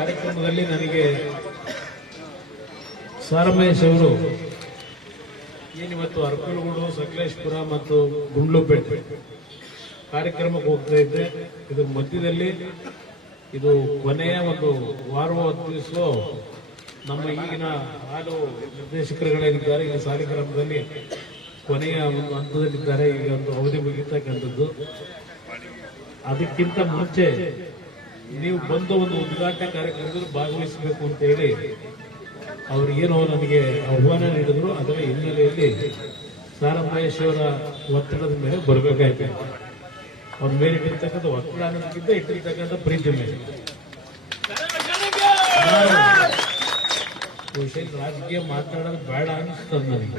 ಕಾರ್ಯಕ್ರಮದಲ್ಲಿ ನನಗೆ ಸಾರಮೇಶ್ ಅವರು ಏನಿವತ್ತು ಅರಕಲಗೂಡು, ಸಕಲೇಶಪುರ ಮತ್ತು ಗುಂಡ್ಲುಪೇಟೆ ಕಾರ್ಯಕ್ರಮಕ್ಕೆ ಹೋಗ್ತಾ ಇದ್ದೆ. ಇದರ ಮಧ್ಯದಲ್ಲಿ ಇದು ಕೊನೆಯ ಒಂದು ವಾರ ದಿವಸ ನಮ್ಮ ಈಗಿನ ಹಾಲು ನಿರ್ದೇಶಕರುಗಳೇನಿದ್ದಾರೆ ಈ ಸಾಲಿಗ್ರಾಮದಲ್ಲಿ ಕೊನೆಯ ಒಂದು ಹಂತದಲ್ಲಿದ್ದಾರೆ. ಈಗ ಒಂದು ಅವಧಿ ಮುಗಿತಕ್ಕಂಥದ್ದು. ಅದಕ್ಕಿಂತ ಮುಂಚೆ ನೀವು ಬಂದು ಒಂದು ಉದ್ಘಾಟನಾ ಕಾರ್ಯಕ್ರಮದಲ್ಲಿ ಭಾಗವಹಿಸಬೇಕು ಅಂತ ಹೇಳಿ ಅವ್ರಿಗೇನೋ ನನಗೆ ಆಹ್ವಾನ ನೀಡಿದ್ರು. ಅದರ ಹಿನ್ನೆಲೆಯಲ್ಲಿ ಸಾರಮೇಶ್ ಅವರ ಒತ್ತಡದ ಮೇಲೆ ಬರಬೇಕಾಯ್ತು. ಅವ್ರ ಮೇಲೆ ಇಟ್ಟಿರ್ತಕ್ಕಂಥ ಒತ್ತಡ ಅನ್ನೋದಕ್ಕಿಂತ ಇಟ್ಟಿರ್ತಕ್ಕಂಥ ಪ್ರೀತಿ ಮೇಲೆ ರಾಜಕೀಯ ಮಾತಾಡೋದು ಬೇಡ ಅನಿಸ್ತದ ನನಗೆ.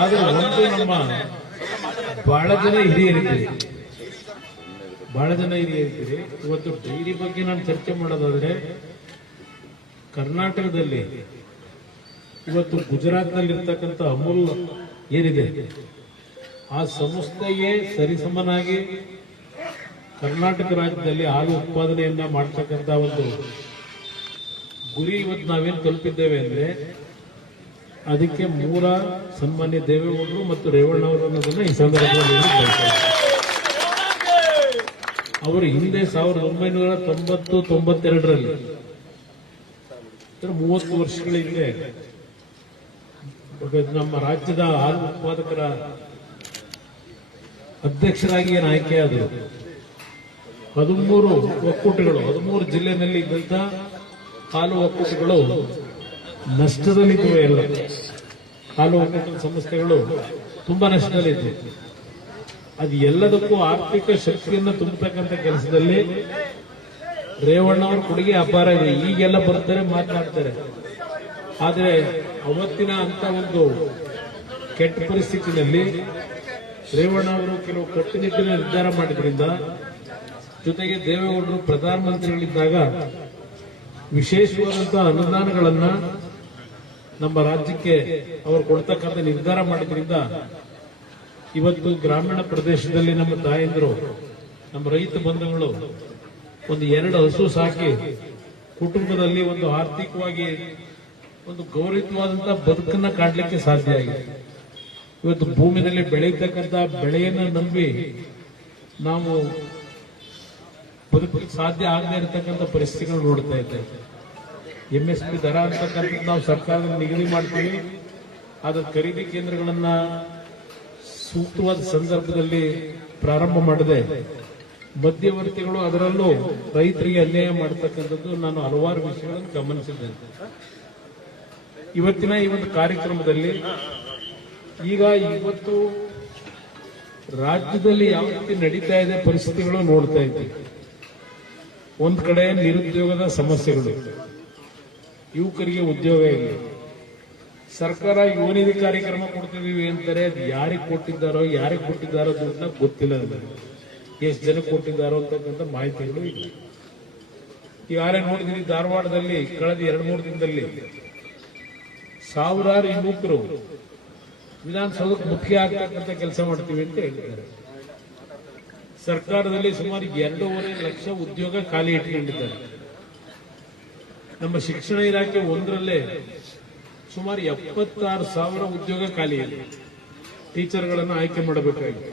ಆದ್ರೆ ಒಂದು ನಮ್ಮ ಬಹಳ ಜನ ಹಿರಿಯರಿದ್ದೀರಿ, ಇವತ್ತು ಡೈರಿ ಬಗ್ಗೆ ನಾನು ಚರ್ಚೆ ಮಾಡೋದಾದ್ರೆ ಕರ್ನಾಟಕದಲ್ಲಿ ಇವತ್ತು ಗುಜರಾತ್ನಲ್ಲಿರ್ತಕ್ಕಂಥ ಅಮೂಲ್ ಏನಿದೆ ಆ ಸಂಸ್ಥೆಗೆ ಸರಿಸಮನಾಗಿ ಕರ್ನಾಟಕ ರಾಜ್ಯದಲ್ಲಿ ಹಾಲು ಉತ್ಪಾದನೆಯನ್ನ ಮಾಡತಕ್ಕಂಥ ಒಂದು ಗುರಿ ಇವತ್ತು ನಾವೇನು ತಲುಪಿದ್ದೇವೆ ಅಂದ್ರೆ ಅದಕ್ಕೆ ಮೂಲ ಸನ್ಮಾನ್ಯ ದೇವೇಗೌಡರು ಮತ್ತು ರೇವಣ್ಣವರು ಅನ್ನೋದನ್ನ ಈ ಸಂದರ್ಭದಲ್ಲಿ ಅವರು ಹಿಂದೆ 1990-92ರಲ್ಲಿ 30 ವರ್ಷಗಳ ಹಿಂದೆ ನಮ್ಮ ರಾಜ್ಯದ ಹಾಲು ಉತ್ಪಾದಕರ ಅಧ್ಯಕ್ಷರಾಗಿ ಏನು ಆಯ್ಕೆಯಾದರು. 13 ಒಕ್ಕೂಟಗಳು, 13 ಜಿಲ್ಲೆಯಲ್ಲಿ ಇದ್ದಂತ ಹಾಲು ಒಕ್ಕೂಟಗಳು ನಷ್ಟದಲ್ಲಿದ್ದವು. ಎಲ್ಲ ಹಾಲು ಒಕ್ಕೂಟದ ಸಂಸ್ಥೆಗಳು ತುಂಬಾ ನಷ್ಟದಲ್ಲಿದ್ದವು. ಅದು ಎಲ್ಲದಕ್ಕೂ ಆರ್ಥಿಕ ಶಕ್ತಿಯನ್ನು ತುಂಬತಕ್ಕಂಥ ಕೆಲಸದಲ್ಲಿ ರೇವಣ್ಣ ಅವರ ಕೊಡುಗೆ ಅಪಾರ ಇದೆ. ಈಗೆಲ್ಲ ಬರ್ತಾರೆ, ಮಾತನಾಡ್ತಾರೆ. ಆದರೆ ಅವತ್ತಿನ ಅಂತ ಒಂದು ಕೆಟ್ಟ ಪರಿಸ್ಥಿತಿನಲ್ಲಿ ರೇವಣ್ಣ ಅವರು ಕೆಲವು ಕಟ್ಟುನಿಟ್ಟಿನ ನಿರ್ಧಾರ ಮಾಡಿದ್ರಿಂದ, ಜೊತೆಗೆ ದೇವೇಗೌಡರು ಪ್ರಧಾನಮಂತ್ರಿಗಳಿದ್ದಾಗ ವಿಶೇಷವಾದಂತಹ ಅನುದಾನಗಳನ್ನ ನಮ್ಮ ರಾಜ್ಯಕ್ಕೆ ಅವರು ಕೊಡ್ತಕ್ಕಂಥ ನಿರ್ಧಾರ ಮಾಡಿದ್ರಿಂದ ಇವತ್ತು ಗ್ರಾಮೀಣ ಪ್ರದೇಶದಲ್ಲಿ ನಮ್ಮ ತಾಯಂದಿರು, ನಮ್ಮ ರೈತ ಬಂಧುಗಳು ಒಂದು 2 ಹಸು ಸಾಕಿ ಕುಟುಂಬದಲ್ಲಿ ಒಂದು ಆರ್ಥಿಕವಾಗಿ ಒಂದು ಗೌರವಯುತವಾದಂತಹ ಬದುಕನ್ನ ಕಾಡ್ಲಿಕ್ಕೆ ಸಾಧ್ಯ ಆಗಿದೆ. ಇವತ್ತು ಭೂಮಿನಲ್ಲಿ ಬೆಳೆಯತಕ್ಕಂಥ ಬೆಳೆಯನ್ನು ನಂಬಿ ನಾವು ಬದುಕಲಿಕ್ಕೆ ಸಾಧ್ಯ ಆಗದೆ ಇರತಕ್ಕಂಥ ಪರಿಸ್ಥಿತಿಗಳು ನೋಡ್ತಾ ಇದ್ದೇವೆ. MSP ದರ ಅಂತಕ್ಕಂಥದ್ದು ನಾವು ಸರ್ಕಾರದಲ್ಲಿ ನಿಗದಿ ಮಾಡ್ತೀವಿ. ಅದರ ಖರೀದಿ ಕೇಂದ್ರಗಳನ್ನ ಸೂಕ್ತವಾದ ಸಂದರ್ಭದಲ್ಲಿ ಪ್ರಾರಂಭ ಮಾಡದೆ ಮಧ್ಯವರ್ತಿಗಳು, ಅದರಲ್ಲೂ ರೈತರಿಗೆ ಅನ್ಯಾಯ ಮಾಡತಕ್ಕಂಥದ್ದು ನಾನು ಹಲವಾರು ವಿಷಯಗಳನ್ನು ಗಮನಿಸಿದ್ದೇನೆ. ಇವತ್ತಿನ ಈ ಒಂದು ಕಾರ್ಯಕ್ರಮದಲ್ಲಿ ಇವತ್ತು ರಾಜ್ಯದಲ್ಲಿ ಯಾವ ರೀತಿ ನಡೀತಾ ಇದೆ ಪರಿಸ್ಥಿತಿಗಳು ನೋಡ್ತಾ ಇದ್ದೀವಿ. ಒಂದ್ ಕಡೆ ನಿರುದ್ಯೋಗದ ಸಮಸ್ಯೆಗಳು, ಯುವಕರಿಗೆ ಉದ್ಯೋಗ ಇಲ್ಲ. ಸರ್ಕಾರ ಯುವನಿಧಿ ಕಾರ್ಯಕ್ರಮ ಕೊಡ್ತಿದೀವಿ ಅಂತಾರೆ. ಅದು ಯಾರಿಗೆ ಕೊಟ್ಟಿದ್ದಾರೋ ದುಡ್ಡನ್ನ ಗೊತ್ತಿಲ್ಲ. ಎಷ್ಟು ಜನಕ್ಕೆ ಕೊಟ್ಟಿದ್ದಾರೋ ಅಂತಕ್ಕಂಥ ಮಾಹಿತಿಗಳು ಇಲ್ಲ. ಈಗಾಗಲೇ ನೋಡಿದೀವಿ, ಧಾರವಾಡದಲ್ಲಿ ಕಳೆದ 2-3 ದಿನದಲ್ಲಿ ಸಾವಿರಾರು ಯುವಕರು ವಿಧಾನಸೌಧಕ್ಕೆ ಮುಖ್ಯ ಆಗ್ತಕ್ಕಂಥ ಕೆಲಸ ಮಾಡ್ತೀವಿ ಅಂತ ಹೇಳಿದ್ದಾರೆ. ಸರ್ಕಾರದಲ್ಲಿ ಸುಮಾರು 2.5 ಲಕ್ಷ ಉದ್ಯೋಗ ಖಾಲಿ ಇಟ್ಕೊಂಡಿದ್ದಾರೆ. ನಮ್ಮ ಶಿಕ್ಷಣ ಇಲಾಖೆ ಒಂದರಲ್ಲೇ ಸುಮಾರು 76,000 ಉದ್ಯೋಗ ಖಾಲಿ ಇದೆ. ಟೀಚರ್ಗಳನ್ನು ಆಯ್ಕೆ ಮಾಡಬೇಕಾಗಿದೆ.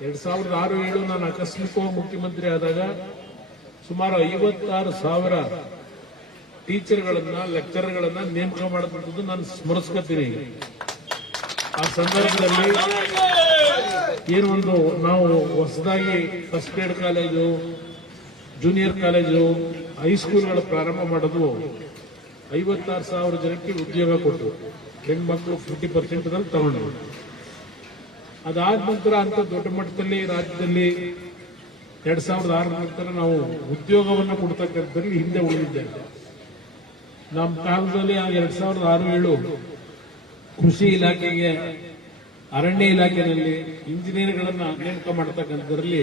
2006-07 ನಾನು ಆಕಸ್ಮಿಕವಾಗಿ ಮುಖ್ಯಮಂತ್ರಿ ಆದಾಗ ಸುಮಾರು 56,000 ಟೀಚರ್ಗಳನ್ನ, ಲೆಕ್ಚರ್ಗಳನ್ನ ನೇಮಕ ಮಾಡಬಹುದು ನಾನು ಸ್ಮರಿಸ್ಕೊತೀನಿ. ಆ ಸಂದರ್ಭದಲ್ಲಿ ಏನು ಒಂದು ನಾವು ಹೊಸದಾಗಿ first grade college, junior college, ಹೈಸ್ಕೂಲ್ಗಳ ಪ್ರಾರಂಭ ಮಾಡೋದು 56,000 ಜನಕ್ಕೆ ಉದ್ಯೋಗ ಕೊಟ್ಟು ಹೆಣ್ಮಕ್ಳು 50% ತಗೊಂಡು, ಅದಾದ ನಂತರ ಅಂತ ದೊಡ್ಡ ಮಟ್ಟದಲ್ಲಿ ರಾಜ್ಯದಲ್ಲಿ 2006 ನಂತರ ನಾವು ಉದ್ಯೋಗವನ್ನು ಕೊಡ್ತಕ್ಕಂಥದ್ರಲ್ಲಿ ಹಿಂದೆ ಉಳಿದಿದ್ದೇವೆ. ನಮ್ಮ ಕಾಲದಲ್ಲಿ 2006-07 ಕೃಷಿ ಇಲಾಖೆಗೆ, ಅರಣ್ಯ ಇಲಾಖೆಯಲ್ಲಿ ಇಂಜಿನಿಯರ್ಗಳನ್ನ ನೇಮಕ ಮಾಡತಕ್ಕಂಥದ್ರಲ್ಲಿ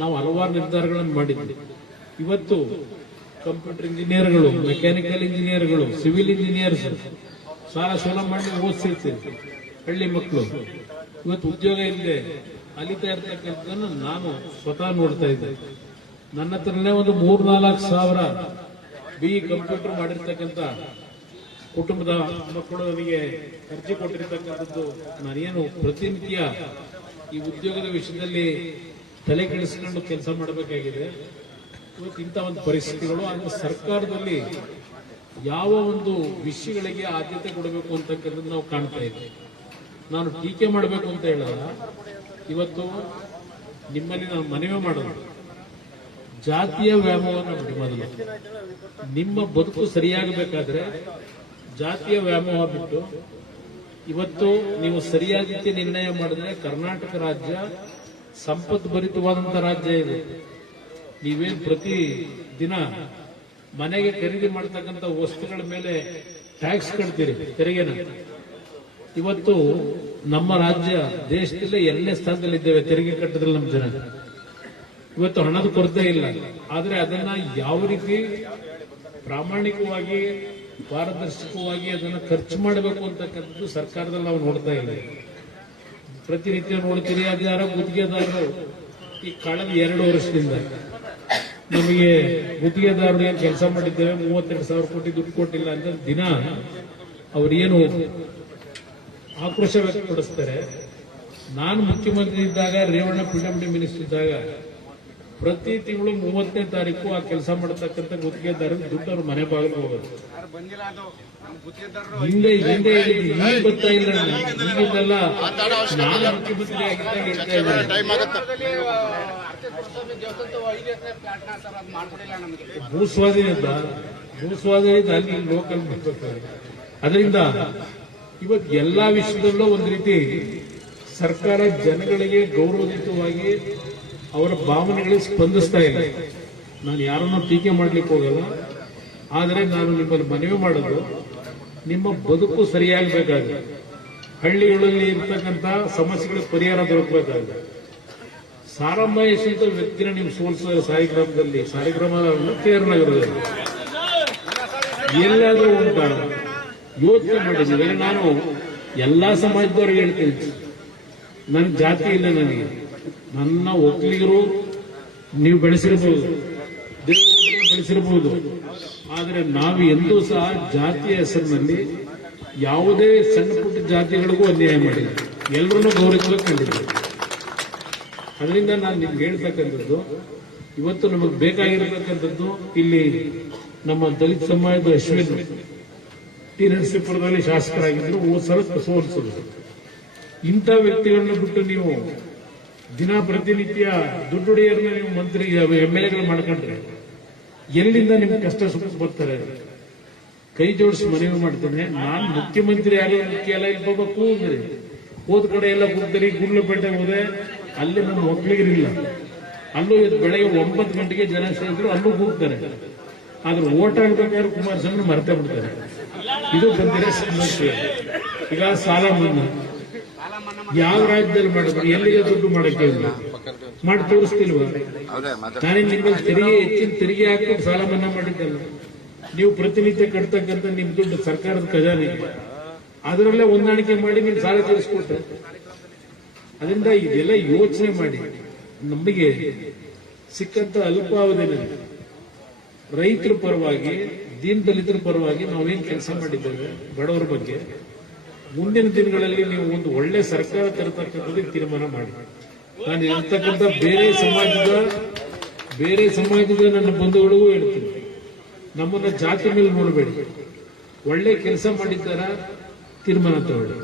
ನಾವು ಹಲವಾರು ನಿರ್ಧಾರಗಳನ್ನು ಮಾಡಿದ್ವಿ. ಇವತ್ತು ಕಂಪ್ಯೂಟರ್ ಇಂಜಿನಿಯರ್ಗಳು, ಮೆಕ್ಯಾನಿಕಲ್ ಇಂಜಿನಿಯರ್ಗಳು, ಸಿವಿಲ್ ಇಂಜಿನಿಯರ್ಸ್ ಸಾಲ ಮಾಡಿ ಓದಿಸಿರ್ತೀವಿ ಹಳ್ಳಿ ಮಕ್ಕಳು. ಇವತ್ತು ಉದ್ಯೋಗ ಇಲ್ಲದೆ ಅಲಿತಾ ಇರ್ತಕ್ಕಂಥದ್ದನ್ನು ನಾನು ಸ್ವತಃ ನೋಡ್ತಾ ಇದ್ದೆ. ನನ್ನ ಹತ್ರನೇ ಒಂದು 3-4 ಸಾವಿರ BE ಕಂಪ್ಯೂಟರ್ ಮಾಡಿರ್ತಕ್ಕಂಥ ಕುಟುಂಬದ ಮಕ್ಕಳು ನನಗೆ ಅರ್ಜಿ ಕೊಟ್ಟಿರ್ತಕ್ಕಂಥದ್ದು. ನಾನೇನು ಪ್ರತಿನಿತ್ಯ ಈ ಉದ್ಯೋಗದ ವಿಷಯದಲ್ಲಿ ತಲೆ ಕೆಡಿಸಿಕೊಂಡು ಕೆಲಸ ಮಾಡಬೇಕಾಗಿದೆ. ಇವತ್ತು ಇಂಥ ಒಂದು ಪರಿಸ್ಥಿತಿಗಳು, ಆದರೆ ಸರ್ಕಾರದಲ್ಲಿ ಯಾವ ಒಂದು ವಿಷಯಗಳಿಗೆ ಆದ್ಯತೆ ಕೊಡಬೇಕು ಅಂತಕ್ಕಂಥದ್ದು ನಾವು ಕಾಣ್ತಾ ಇದ್ದೀವಿ. ನಾನು ಟೀಕೆ ಮಾಡಬೇಕು ಅಂತ ಹೇಳಲ್ಲ, ಇವತ್ತು ನಿಮ್ಮಲ್ಲಿ ನಾನು ಮನವಿ ಮಾಡೋದು, ಜಾತಿಯ ವ್ಯಾಮೋಹವನ್ನು ಬಿಡಿ. ಮೊದಲು ನಿಮ್ಮ ಬದುಕು ಸರಿಯಾಗಬೇಕಾದ್ರೆ ಜಾತಿಯ ವ್ಯಾಮೋಹ ಬಿಟ್ಟು ಇವತ್ತು ನೀವು ಸರಿಯಾದ ರೀತಿ ನಿರ್ಣಯ ಮಾಡಿದ್ರೆ ಕರ್ನಾಟಕ ರಾಜ್ಯ ಸಂಪದ್ಭರಿತವಾದಂತಹ ರಾಜ್ಯ ಇದೆ. ನೀವೇನು ಪ್ರತಿ ದಿನ ಮನೆಗೆ ಖರೀದಿ ಮಾಡತಕ್ಕಂಥ ವಸ್ತುಗಳ ಮೇಲೆ ಟ್ಯಾಕ್ಸ್ ಕಟ್ತೀರಿ, ತೆರಿಗೆನ. ಇವತ್ತು ನಮ್ಮ ರಾಜ್ಯ ದೇಶದಲ್ಲೇ 2ನೇ ಸ್ಥಾನದಲ್ಲಿದ್ದೇವೆ ತೆರಿಗೆ ಕಟ್ಟದ್ರಲ್ಲಿ. ನಮ್ಮ ಜನ ಇವತ್ತು ಹಣದ ಕೊರತೆ ಇಲ್ಲ, ಆದರೆ ಅದನ್ನ ಯಾವ ರೀತಿ ಪ್ರಾಮಾಣಿಕವಾಗಿ ಪಾರದರ್ಶಕವಾಗಿ ಅದನ್ನ ಖರ್ಚು ಮಾಡಬೇಕು ಅಂತಕ್ಕಂಥದ್ದು ಸರ್ಕಾರದಲ್ಲಿ ನಾವು ನೋಡ್ತಾ ಇಲ್ಲ. ಪ್ರತಿನಿತ್ಯ ನೋಡ್ತೀರಿ, ಅದು ಯಾರೋ ಗುತ್ತಿಗೆದಾರರು ಈ ಕಳೆದ 2 ವರ್ಷದಿಂದ ನಮಗೆ ಗುತ್ತಿಗೆದಾರರು ಏನು ಕೆಲಸ ಮಾಡಿದ್ದೇವೆ 32,000 ಕೋಟಿ ದುಡ್ಡು ಕೊಟ್ಟಿಲ್ಲ ಅಂತ ದಿನ ಅವ್ರೇನು ಆಕ್ರೋಶ ವ್ಯಕ್ತಪಡಿಸ್ತಾರೆ. ನಾನು ಮುಖ್ಯಮಂತ್ರಿ ಇದ್ದಾಗ, ರೇವಣ್ಣ PWD ಮಿನಿಸ್ಟರ್ ಇದ್ದಾಗ ಪ್ರತಿ ತಿಂಗಳು 30ನೇ ತಾರೀಕು ಆ ಕೆಲಸ ಮಾಡತಕ್ಕಂಥ ಗುತ್ತಿಗೆದಾರ ದುಡ್ಡು ಅವ್ರ ಮನೆ ಬಾಗಿಲು ಹೋಗೋದು. ಹಿಂದೆ ಈಗ ಗೊತ್ತಾ ಇಲ್ಲ, ಈಗಿಂದಲ್ಲ, ನಾನು ಮುಖ್ಯಮಂತ್ರಿ ಆಗಿದ್ದಾಗ ಹೇಳ್ತಾ ಇದ್ದಾರೆ. ಭೂಸ್ವಾಧೀನ ಅಲ್ಲಿ ಲೋಕಲ್ ಮಾಡ್ಬೇಕಾದ್ರೆ. ಅದರಿಂದ ಇವತ್ತು ಎಲ್ಲಾ ವಿಷಯದಲ್ಲೂ ಒಂದು ರೀತಿ ಸರ್ಕಾರ ಜನಗಳಿಗೆ ಗೌರವಯುತವಾಗಿ ಅವರ ಭಾವನೆಗಳಿಗೆ ಸ್ಪಂದಿಸ್ತಾ ಇಲ್ಲ. ನಾನು ಯಾರನ್ನೂ ಟೀಕೆ ಮಾಡ್ಲಿಕ್ಕೆ ಹೋಗಲ್ಲ, ಆದರೆ ನಾನು ನಿಮ್ಮಲ್ಲಿ ಮನವಿ ಮಾಡೋದು, ನಿಮ್ಮ ಬದುಕು ಸರಿಯಾಗಬೇಕಾದ್ರೆ ಹಳ್ಳಿಗಳಲ್ಲಿ ಇರ್ತಕ್ಕಂಥ ಸಮಸ್ಯೆಗಳಿಗೆ ಪರಿಹಾರ ದೊರಕಬೇಕಾದ್ರೆ ಸಾರಾಮಹೇಶ್ ಅಂತ ವ್ಯಕ್ತಿನ ನೀವು ಸೋಲಿಸಿದ್ರೆ ಸಾಲಿಗ್ರಾಮದಲ್ಲಿ, ಸಾಲಿಗ್ರಾಮ ಕೇರನಗರದಲ್ಲಿ ಎಲ್ಲಾದ್ರೂ ಉಂಟಾ ಯೋಚನೆ ಮಾಡಿದ್ದೀವಿ. ನಾನು ಎಲ್ಲಾ ಸಮಾಜದವ್ರಿಗೆ ಹೇಳ್ತೀನಿ, ನನ್ನ ಜಾತಿ ಇಲ್ಲ, ನನಗೆ ನನ್ನ ಒಕ್ಕಲಿಗರು ನೀವು ಬೆಳೆಸಿರಬಹುದು, ದೇವರನ್ನು ಬೆಳೆಸಿರಬಹುದು, ಆದರೆ ನಾವು ಎಂದೂ ಸಹ ಜಾತಿಯ ಹೆಸರಿನಲ್ಲಿ ಯಾವುದೇ ಸಣ್ಣ ಪುಟ್ಟ ಜಾತಿಗಳಿಗೂ ಅನ್ಯಾಯ ಮಾಡಿಲ್ಲ, ಎಲ್ಲರನ್ನೂ ಗೌರವಿಸಬೇಕು ಕಂಡಿದ್ದೀವಿ. ಅದರಿಂದ ನಾನು ನಿಮ್ಗೆ ಹೇಳ್ತಕ್ಕಂಥದ್ದು, ಇವತ್ತು ನಮಗೆ ಬೇಕಾಗಿರತಕ್ಕಂಥದ್ದು, ಇಲ್ಲಿ ನಮ್ಮ ದಲಿತ ಸಮಾಜದ ಅಶ್ವಿನ್ ಟಿ ನರಸೀಪುರದಲ್ಲಿ ಶಾಸಕರಾಗಿದ್ದರು, ಸಲ ಸೋಲಿಸಿದ್ರು. ಇಂಥ ವ್ಯಕ್ತಿಗಳನ್ನ ಬಿಟ್ಟು ನೀವು ದಿನ ಪ್ರತಿನಿತ್ಯ ದುಡ್ಡುಡಿಯರನ್ನ ನೀವು ಮಂತ್ರಿ MLAಗಳು ಮಾಡ್ಕೊಂಡ್ರೆ ಎಲ್ಲಿಂದ ನಿಮ್ಗೆ ಕಷ್ಟ ಸುಖ ಬರ್ತಾರೆ? ಕೈ ಜೋಡಿಸಿ ಮನವಿ ಮಾಡ್ತೇನೆ. ನಾನು ಮುಖ್ಯಮಂತ್ರಿ ಆಗೋದಕ್ಕೆ ಎಲ್ಲ ಇಲ್ಲಿ ಬಾಬಾ ಕೂಗ್ರಿ, ಹೋದ ಕಡೆ ಎಲ್ಲ ಕೂಗ್ತಾರೆ. ಗುಂಡ್ಲಪೇಟೆ ಹೋದೆ, ಅಲ್ಲಿ ನಮ್ಮ ಒಕ್ಕಲಿಗರಿಲ್ಲ, ಅಲ್ಲೂ ಬೆಳಗ್ಗೆ 9 ಗಂಟೆಗೆ ಜನ ಸೇರಿದ್ರು, ಅಲ್ಲೂ ಕೂಗ್ತಾರೆ. ಆದ್ರೆ ಓಟ್ ಹಾಕ್ಬೇಕಾದ್ರೆ ಕುಮಾರಸ್ವಾಮಿ ಮರ್ತೆ ಬಿಡ್ತಾರೆ. ಇದು ಬಂದಿರೋ ಸಮಸ್ಯೆ. ಈಗ ಸಾಲ ಮನ್ನಾ ಯಾವ ರಾಜ್ಯದಲ್ಲಿ ಮಾಡಿದ್ರು, ಎಲ್ಲಿಗೆ ದುಡ್ಡು ಮಾಡಕ್ಕೆ ಮಾಡಿ ತೋರಿಸ್ತಿಲ್ವಾ? ನಾನೇ ನಿಮ್ಮಲ್ಲಿ ತೆರಿಗೆ ಹೆಚ್ಚಿನ ತೆರಿಗೆ ಹಾಕ್ಬಿಟ್ಟು ಸಾಲ ಮನ್ನಾ ಮಾಡಿದ್ದಲ್ಲ. ನೀವು ಪ್ರತಿನಿತ್ಯ ಕಟ್ತಕ್ಕಂಥ ನಿಮ್ ದುಡ್ಡು ಸರ್ಕಾರದ ಖಜಾನೆ, ಅದರಲ್ಲೇ ಹೊಂದಾಣಿಕೆ ಮಾಡಿ ನೀವು ಸಾಲ ತೀರಿಸ್ಕೊಟ್ರೆ. ಅದರಿಂದ ಇದೆಲ್ಲ ಯೋಚನೆ ಮಾಡಿ. ನಮಗೆ ಸಿಕ್ಕಂತ ಅಲ್ಪಾವಧಿನಲ್ಲಿ ರೈತರ ಪರವಾಗಿ, ದೀನ್ ದಲಿತರ ಪರವಾಗಿ ನಾವೇನ್ ಕೆಲಸ ಮಾಡಿದ್ದೇವೆ ಬಡವರ ಬಗ್ಗೆ, ಮುಂದಿನ ದಿನಗಳಲ್ಲಿ ನೀವು ಒಂದು ಒಳ್ಳೆ ಸರ್ಕಾರ ತರತಕ್ಕಂಥದ್ದು ತೀರ್ಮಾನ ಮಾಡಿ. ನಾನು ಇರ್ತಕ್ಕಂಥ ಬೇರೆ ಸಮಾಜದ ನನ್ನ ಬಂಧುಗಳಿಗೂ ಹೇಳ್ತೀನಿ, ನಮ್ಮನ್ನ ಜಾತಿ ಮೇಲೆ ನೋಡಬೇಡಿ, ಒಳ್ಳೆ ಕೆಲಸ ಮಾಡಿದ್ದಾರ ತೀರ್ಮಾನ ತಗೊಳ್ಳಿ.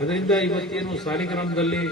ಅದರಿಂದ ಇವತ್ತೇನು ಸಾಲಿಗ್ರಾಮದಲ್ಲಿ